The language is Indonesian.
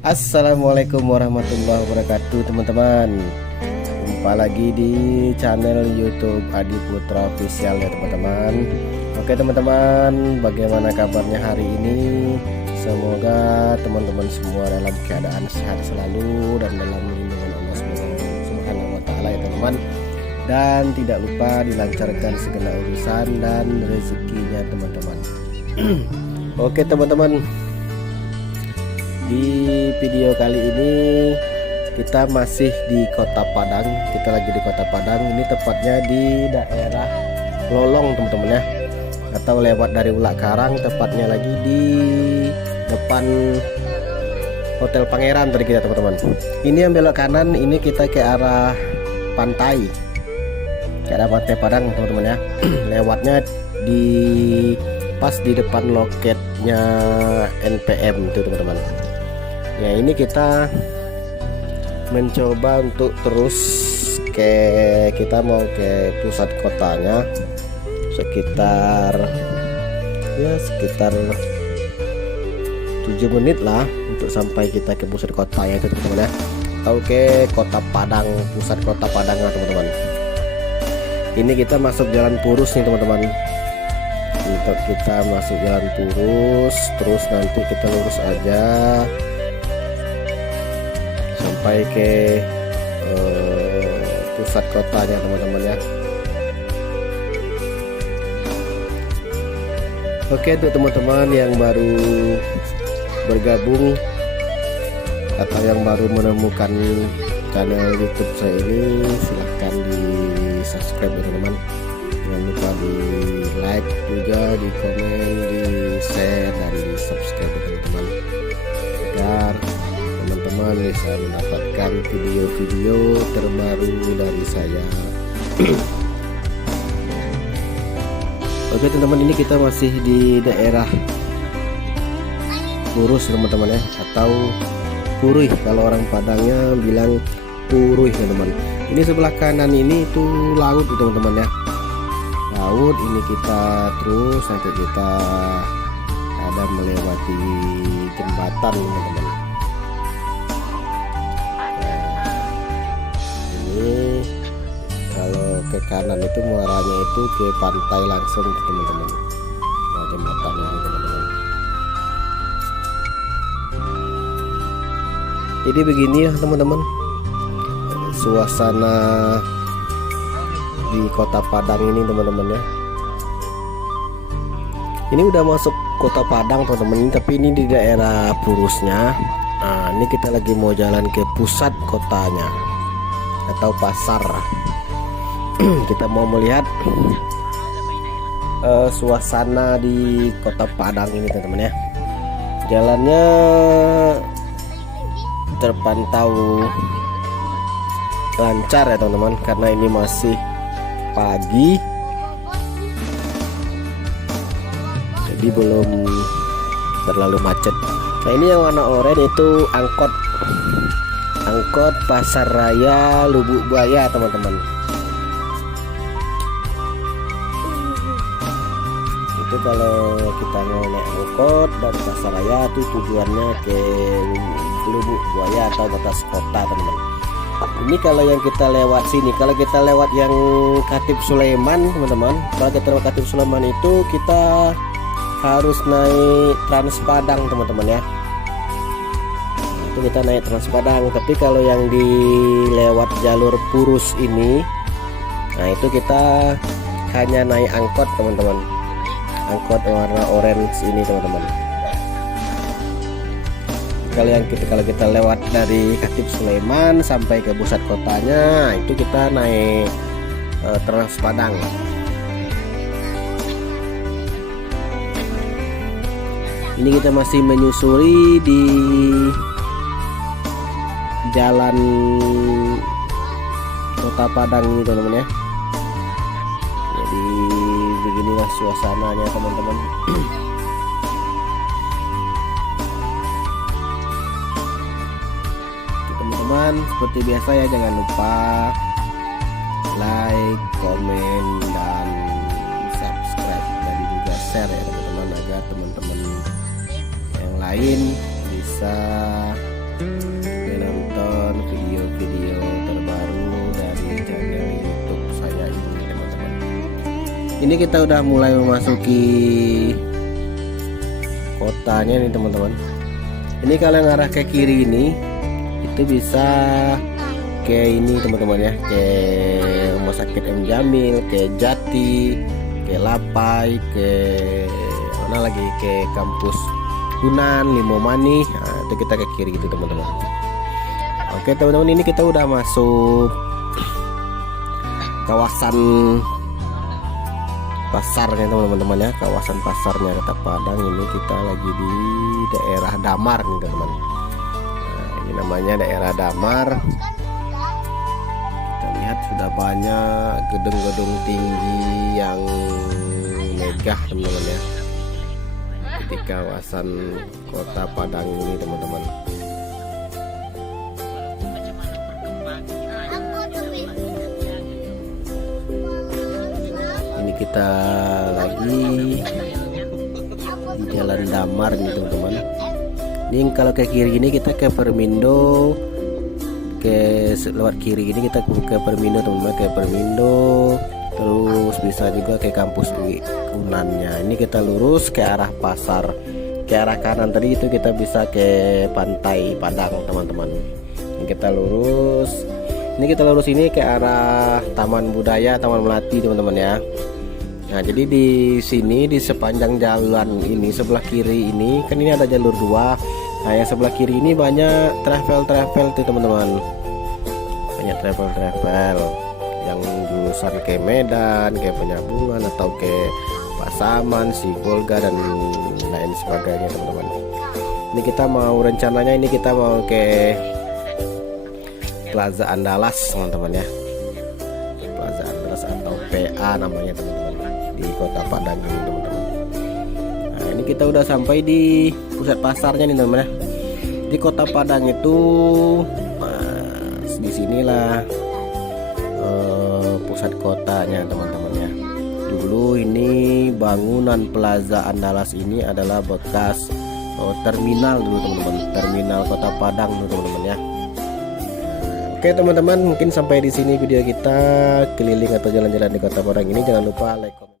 Assalamualaikum warahmatullahi wabarakatuh, teman-teman. Jumpa lagi di channel YouTube Adi Putra Official ya, teman-teman. Oke, teman-teman, bagaimana kabarnya hari ini? Semoga teman-teman semua dalam keadaan sehat selalu dan dalam lindungan Allah Subhanahu wa taala ya, teman-teman. Dan tidak lupa dilancarkan segala urusan dan rezekinya, teman-teman. Oke, teman-teman. Di video kali ini kita masih di Kota Padang. Kita lagi di Kota Padang. Ini tepatnya di daerah Lolong, teman-teman ya, atau lewat dari Ulak Karang, tepatnya lagi di depan Hotel Pangeran tadi kita, teman-teman. Ini yang belok kanan, ini kita ke arah pantai, ke arah Pantai Padang, teman-teman ya. Lewatnya di pas di depan loketnya NPM itu, teman-teman. Ya, ini kita mencoba untuk terus kita mau ke pusat kotanya, sekitar 7 menit lah untuk sampai kita ke pusat kotanya itu, teman-teman ya, atau ke Kota Padang, pusat Kota Padang lah, teman-teman. Ini kita masuk jalan Purus nih, teman-teman. Untuk kita masuk jalan Purus, terus nanti kita lurus aja sampai ke pusat kotanya, teman-teman ya. Oke, untuk teman-teman yang baru bergabung atau yang baru menemukan channel YouTube saya ini, silahkan di subscribe ya, teman-teman. Jangan lupa di like juga, di komen, di share, dan di subscribe ya, teman-teman, agar teman-teman bisa mendapatkan video-video terbaru dari saya. Oke, teman-teman, ini kita masih di daerah Purus, teman-teman ya, atau Puruy kalau orang Padangnya bilang Puruy, teman-teman. Ini sebelah kanan ini itu laut, teman-teman ya, laut. Ini kita terus nanti kita ada melewati jembatan, teman-teman. Kalau ke kanan itu muaranya itu ke pantai langsung, teman-teman. Nah, jembatan ini, teman-teman. Jadi begini ya, teman-teman, suasana di Kota Padang ini, teman-teman ya. Ini udah masuk Kota Padang, teman-teman, tapi ini di daerah Purusnya. Nah, ini kita lagi mau jalan ke pusat kotanya atau pasar. Kita mau melihat suasana di Kota Padang ini, teman-teman ya. Jalannya terpantau lancar ya, teman-teman, karena ini masih pagi, jadi belum terlalu macet. Nah, ini yang warna oranye itu angkot Pasar Raya Lubuk Buaya, teman-teman. Itu kalau kita mau naik angkot dari Pasar Raya itu tujuannya ke Lubuk Buaya atau batas kota, teman-teman. Ini kalau yang kita lewat sini, kalau kita lewat yang Khatib Sulaiman, teman-teman, kalau kita lewat Khatib Sulaiman itu kita harus naik Trans Padang, teman-teman ya. Itu kita naik Trans Padang. Tapi kalau yang di lewat jalur Purus ini, nah itu kita hanya naik angkot, teman-teman. Angkot warna orange ini, teman-teman. Kalau kita lewat dari Khatib Sulaiman sampai ke pusat kotanya, itu kita naik Trans Padang. Ini kita masih menyusuri di jalan Kota Padang ini, teman-teman ya. Jadi beginilah suasananya, teman-teman. Teman-teman, seperti biasa ya, jangan lupa like, komen, dan subscribe, dan juga share ya, teman-teman, agar teman-teman yang lain bisa menonton video-video terbaru dari channel YouTube saya ini teman-teman. Ini kita udah mulai memasuki kotanya nih teman-teman. Ini kalau ngarah ke kiri ini itu bisa ke ini teman-teman ya, ke Rumah Sakit M Jamil, ke Jati, ke Lapai, ke mana lagi, ke kampus Unan, Limomani. Nah, itu kita ke kiri gitu teman-teman. Oke teman-teman, ini kita udah masuk kawasan pasarnya teman-teman ya, kawasan pasarnya Kota Padang. Ini kita lagi di daerah Damar nih teman-teman. Nah, ini namanya daerah Damar. Kita lihat sudah banyak gedung-gedung tinggi yang megah teman-teman ya di kawasan Kota Padang ini teman-teman. Ini kita lagi di Jalan Damar nih teman-teman. Ini kalau ke kiri ini kita ke Permindo, ke lewat kiri ini kita ke Permindo teman-teman, ke Permindo, terus bisa juga ke kampus Unannya. Ini kita lurus ke arah pasar, ke arah kanan tadi itu kita bisa ke Pantai Padang teman-teman. Ini kita lurus. Ini kita lurus ini ke arah Taman Budaya Taman Melati teman-teman ya. Nah, jadi di sini di sepanjang jalan ini sebelah kiri ini kan ini ada jalur 2. Nah, yang sebelah kiri ini banyak travel tuh teman-teman. Banyak travel yang jurusan ke Medan, ke Penyambungan atau ke Pasaman, Sibolga dan lain sebagainya teman-teman. Ini kita mau rencananya ini kita mau ke Plaza Andalas teman-teman ya. Plaza Andalas atau PA namanya teman-teman di Kota Padang ini teman-teman. Nah, ini kita udah sampai di pusat pasarnya nih teman-teman ya. Di Kota Padang itu di sinilah pusat kotanya teman-teman ya. Dulu ini bangunan Plaza Andalas ini adalah bekas terminal dulu teman-teman, terminal Kota Padang dulu teman-teman ya. Oke teman-teman, mungkin sampai di sini video kita keliling atau jalan-jalan di Kota Padang ini. Jangan lupa like, comment.